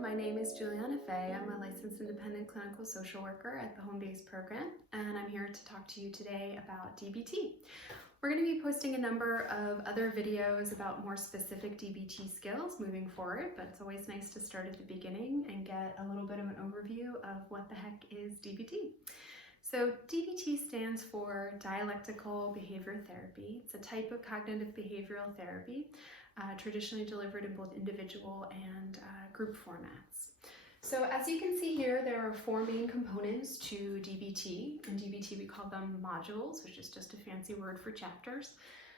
my name is Julianna Fay. I'm a licensed independent clinical social worker at the Home Base program, and I'm here to talk to you today about DBT. We're going to be posting a number of other videos about more specific DBT skills moving forward, but it's always nice to start at the beginning and get a little bit of an overview of what the heck is DBT. So DBT stands for Dialectical Behavior Therapy. It's a type of cognitive behavioral therapy traditionally delivered in both individual and group formats. So as you can see here, there are four main components to DBT. In DBT, we call them modules, which is just a fancy word for chapters.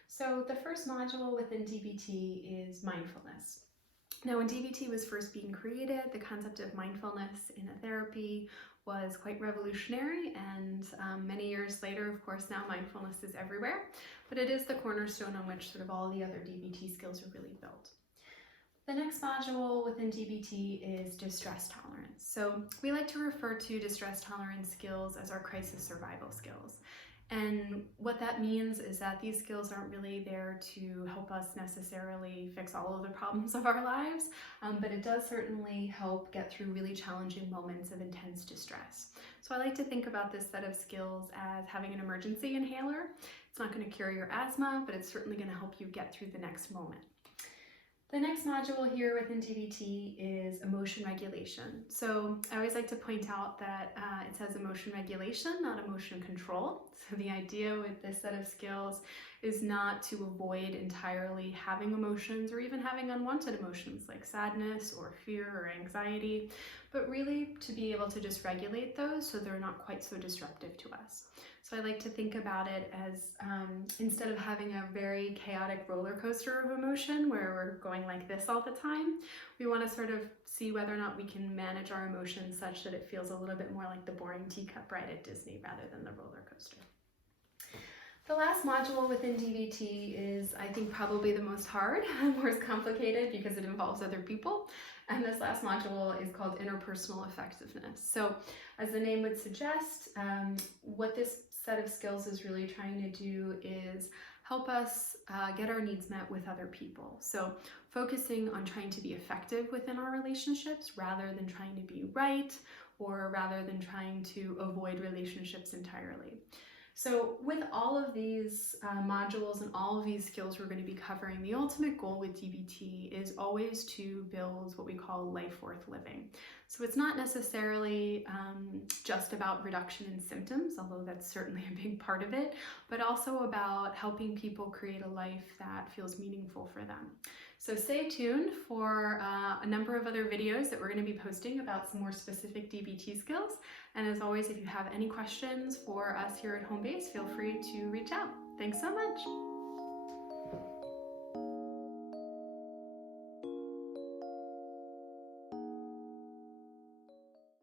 So the first module within DBT is mindfulness. Now, when DBT was first being created, the concept of mindfulness in a therapy was quite revolutionary, and many years later, of course, now mindfulness is everywhere, but it is the cornerstone on which sort of all the other DBT skills are really built. The next module within DBT is distress tolerance. So we like to refer to distress tolerance skills as our crisis survival skills. And what that means is that these skills aren't really there to help us necessarily fix all of the problems of our lives, but it does certainly help get through really challenging moments of intense distress. So I like to think about this set of skills as having an emergency inhaler. It's not going to cure your asthma, but it's certainly going to help you get through the next moment. The next module here within DBT is emotion regulation. So I always like to point out that it says emotion regulation, not emotion control. So the idea with this set of skills is not to avoid entirely having emotions or even having unwanted emotions like sadness or fear or anxiety, but really to be able to just regulate those so they're not quite so disruptive to us. So I like to think about it as instead of having a very chaotic roller coaster of emotion where we're going like this all the time, we want to sort of see whether or not we can manage our emotions such that it feels a little bit more like the boring teacup ride at Disney rather than the roller coaster. The last module within DBT is, I think, probably the most hard and most complicated because it involves other people. And this last module is called Interpersonal Effectiveness. So as the name would suggest, what this set of skills is really trying to do is help us get our needs met with other people. So focusing on trying to be effective within our relationships rather than trying to be right or rather than trying to avoid relationships entirely. So with all of these modules and all of these skills we're going to be covering, the ultimate goal with DBT is always to build what we call life worth living. So it's not necessarily just about reduction in symptoms, although that's certainly a big part of it, but also about helping people create a life that feels meaningful for them. So stay tuned for a number of other videos that we're going to be posting about some more specific DBT skills. And as always, if you have any questions for us here at Home Base, feel free to reach out. Thanks so much.